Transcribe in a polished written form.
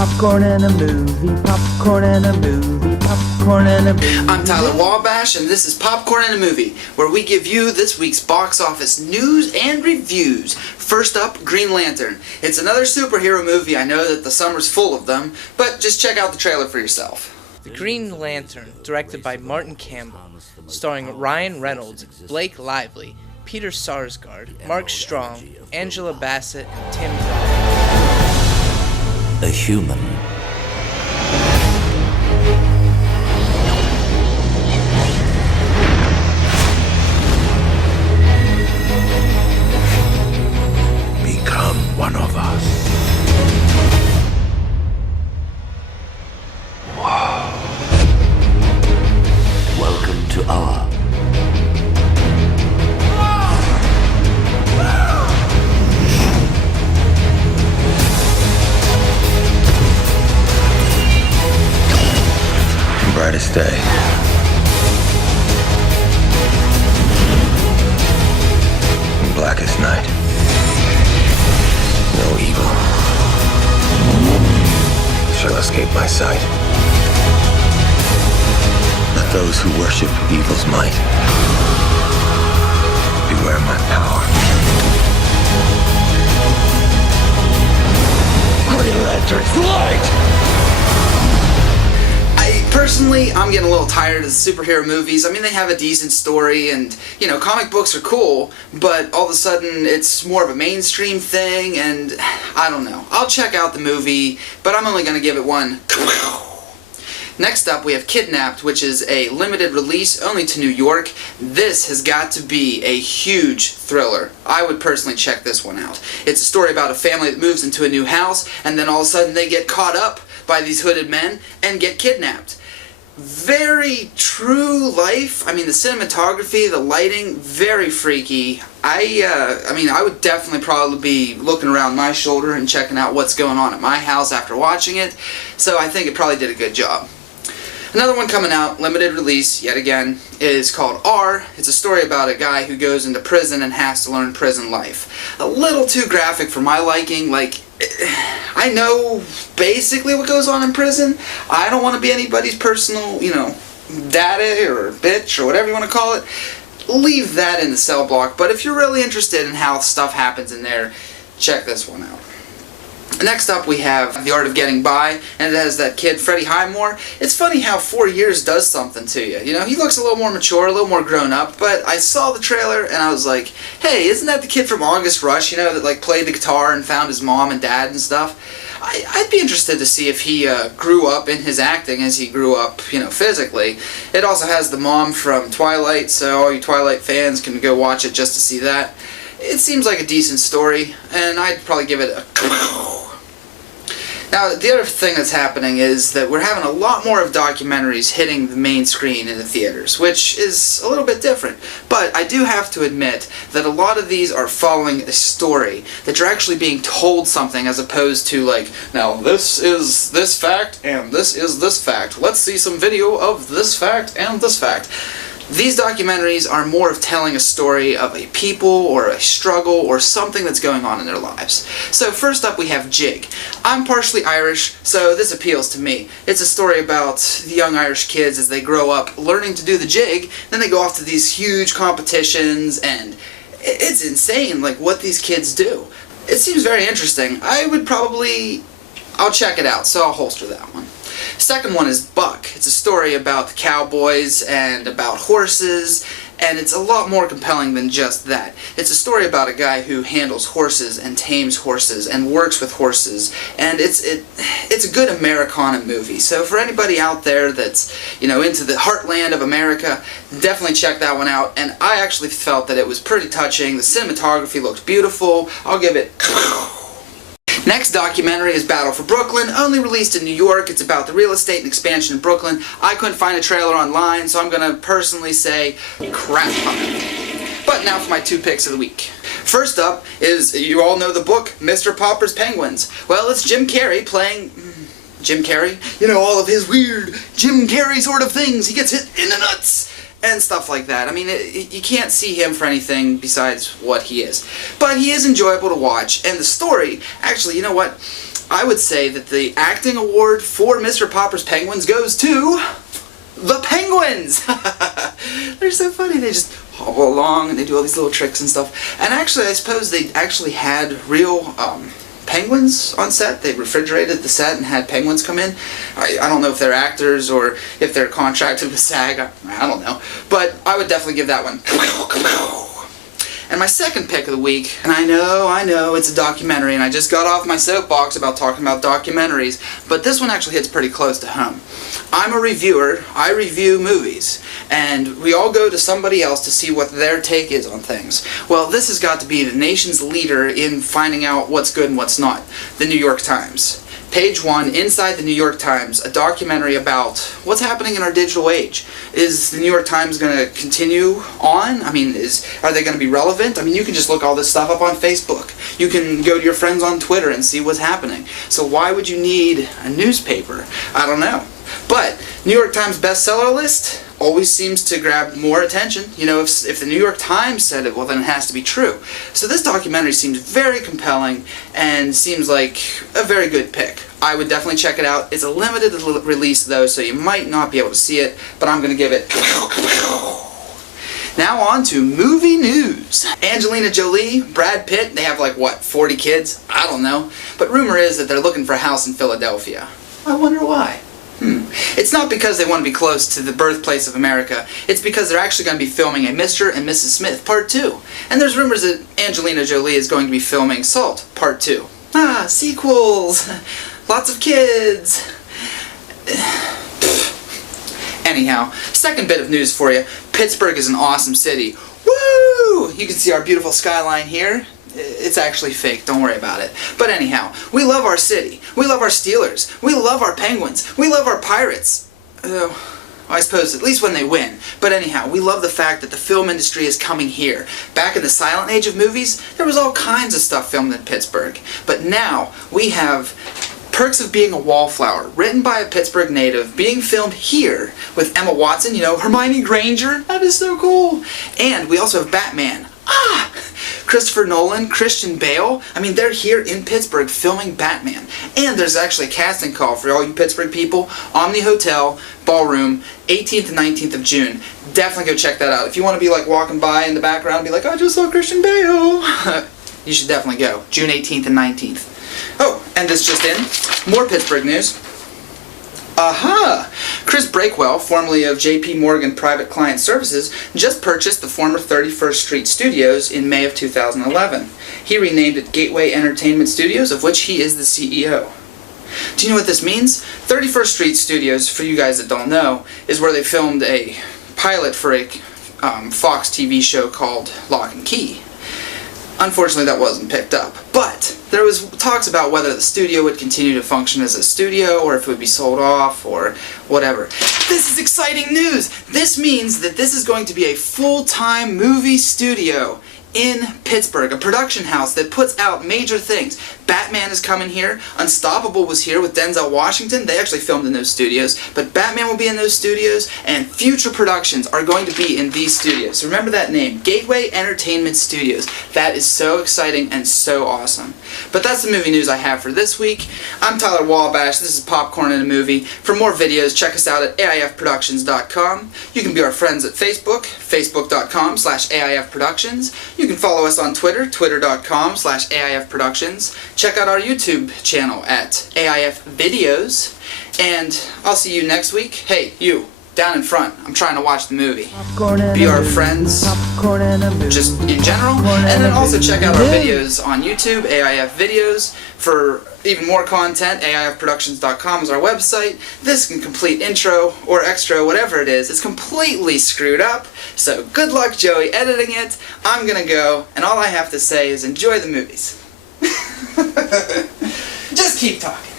Popcorn and a movie, popcorn and a movie, popcorn and a movie. I'm Tyler Wabash, and this is Popcorn and a Movie, where we give you this week's box office news and reviews. First up, Green Lantern. It's another superhero movie. I know that the summer's full of them, but just check out the trailer for yourself. The Green Lantern, directed by Martin Campbell, starring Ryan Reynolds, Blake Lively, Peter Sarsgaard, Mark Strong, Angela Bassett, and Tim Roth. A human. Become one of us. Wow. Welcome to our brightest day. Blackest night. No evil shall escape my sight. Let those who worship evil's might beware my power. Green Lantern's light! Personally, I'm getting a little tired of the superhero movies. I mean, they have a decent story, and, you know, comic books are cool, but all of a sudden it's more of a mainstream thing, and I don't know. I'll check out the movie, but I'm only going to give it one. Next up, we have Kidnapped, which is a limited release only to New York. This has got to be a huge thriller. I would personally check this one out. It's a story about a family that moves into a new house, and then all of a sudden they get caught up by these hooded men and get kidnapped. Very true life. I mean, the cinematography, the lighting, very freaky. I would definitely probably be looking around my shoulder and checking out what's going on at my house after watching it. So I think it probably did a good job. Another one coming out, limited release, yet again, is called R. It's a story about a guy who goes into prison and has to learn prison life. A little too graphic for my liking. Like, I know basically what goes on in prison. I don't want to be anybody's personal, daddy or bitch or whatever you want to call it. Leave that in the cell block. But if you're really interested in how stuff happens in there, check this one out. Next up, we have The Art of Getting By, and it has that kid, Freddie Highmore. It's funny how 4 years does something to you. You know, he looks a little more mature, a little more grown up, but I saw the trailer and I was like, hey, isn't that the kid from August Rush, that like played the guitar and found his mom and dad and stuff? I'd be interested to see if he grew up in his acting as he grew up, physically. It also has the mom from Twilight, so all you Twilight fans can go watch it just to see that. It seems like a decent story, and I'd probably give it a... Now, the other thing that's happening is that we're having a lot more of documentaries hitting the main screen in the theaters, which is a little bit different. But I do have to admit that a lot of these are following a story, that you're actually being told something as opposed to like, now this is this fact and this is this fact. Let's see some video of this fact and this fact. These documentaries are more of telling a story of a people or a struggle or something that's going on in their lives. So first up we have Jig. I'm partially Irish, so this appeals to me. It's a story about the young Irish kids as they grow up learning to do the jig, then they go off to these huge competitions, and it's insane like what these kids do. It seems very interesting. I'll check it out, so I'll holster that one. Second one is Buck. It's a story about the cowboys and about horses, and it's a lot more compelling than just that. It's a story about a guy who handles horses and tames horses and works with horses, and it's a good Americana movie. So for anybody out there that's, into the heartland of America, definitely check that one out. And I actually felt that it was pretty touching. The cinematography looked beautiful. I'll give it... Next documentary is Battle for Brooklyn, only released in New York. It's about the real estate and expansion in Brooklyn. I couldn't find a trailer online, so I'm going to personally say crap on it. But now for my two picks of the week. First up is, you all know the book, Mr. Popper's Penguins. Well, it's Jim Carrey playing... Jim Carrey? All of his weird Jim Carrey sort of things. He gets hit in the nuts and stuff like that. I mean, you can't see him for anything besides what he is. But he is enjoyable to watch, and the story, actually, you know what? I would say that the acting award for Mr. Popper's Penguins goes to the Penguins. They're so funny. They just hobble along and they do all these little tricks and stuff. And actually, I suppose they actually had real penguins on set. They refrigerated the set and had penguins come in. I don't know if they're actors or if they're contracted with SAG. I don't know. But I would definitely give that one. And my second pick of the week, and I know, it's a documentary, and I just got off my soapbox about talking about documentaries, but this one actually hits pretty close to home. I'm a reviewer. I review movies, and we all go to somebody else to see what their take is on things. Well, this has got to be the nation's leader in finding out what's good and what's not, the New York Times. Page 1, inside the New York Times, a documentary about what's happening in our digital age. Is the New York Times going to continue on? I mean, are they going to be relevant? I mean, you can just look all this stuff up on Facebook. You can go to your friends on Twitter and see what's happening. So why would you need a newspaper? I don't know. But New York Times bestseller list always seems to grab more attention. You know, if the New York Times said it, well, then it has to be true. So this documentary seems very compelling and seems like a very good pick. I would definitely check it out. It's a limited release, though, so you might not be able to see it, but I'm going to give it... Now on to movie news. Angelina Jolie, Brad Pitt, they have like, what, 40 kids? I don't know. But rumor is that they're looking for a house in Philadelphia. I wonder why. It's not because they want to be close to the birthplace of America. It's because they're actually going to be filming a Mr. and Mrs. Smith Part 2. And there's rumors that Angelina Jolie is going to be filming Salt Part 2. Ah, sequels! Lots of kids! Anyhow, second bit of news for you. Pittsburgh is an awesome city. Woo! You can see our beautiful skyline here. It's actually fake, don't worry about it. But anyhow, we love our city. We love our Steelers. We love our Penguins. We love our Pirates. I suppose at least when they win. But anyhow, we love the fact that the film industry is coming here. Back in the silent age of movies, there was all kinds of stuff filmed in Pittsburgh. But now, we have Perks of Being a Wallflower, written by a Pittsburgh native, being filmed here with Emma Watson, you know, Hermione Granger. That is so cool. And we also have Batman. Ah! Christopher Nolan, Christian Bale. I mean, they're here in Pittsburgh filming Batman. And there's actually a casting call for all you Pittsburgh people. Omni Hotel, Ballroom, 18th and 19th of June. Definitely go check that out. If you want to be like walking by in the background and be like, I just saw Christian Bale. You should definitely go. June 18th and 19th. Oh, and this just in. More Pittsburgh news. Aha! Chris Breakwell, formerly of J.P. Morgan Private Client Services, just purchased the former 31st Street Studios in May of 2011. He renamed it Gateway Entertainment Studios, of which he is the CEO. Do you know what this means? 31st Street Studios, for you guys that don't know, is where they filmed a pilot for a Fox TV show called Lock and Key. Unfortunately, that wasn't picked up. But there was talks about whether the studio would continue to function as a studio or if it would be sold off or whatever. This is exciting news! This means that this is going to be a full-time movie studio in Pittsburgh, a production house that puts out major things. Batman is coming here. Unstoppable was here with Denzel Washington. They actually filmed in those studios. But Batman will be in those studios, and future productions are going to be in these studios. So remember that name, Gateway Entertainment Studios. That is so exciting and so awesome. But that's the movie news I have for this week. I'm Tyler Wabash. This is Popcorn in a Movie. For more videos, check us out at AIFproductions.com. You can be our friends at Facebook, facebook.com/AIFproductions. You can follow us on Twitter, twitter.com/AIFproductions. Check out our YouTube channel at AIF Videos. And I'll see you next week. Hey, you, down in front. I'm trying to watch the movie. Be our friends, just in general. And then also check out our videos on YouTube, AIF Videos. For even more content, AIFproductions.com is our website. This incomplete intro or extra, whatever it is, it's completely screwed up. So good luck, Joey, editing it. I'm gonna go, and all I have to say is enjoy the movies. Just keep talking.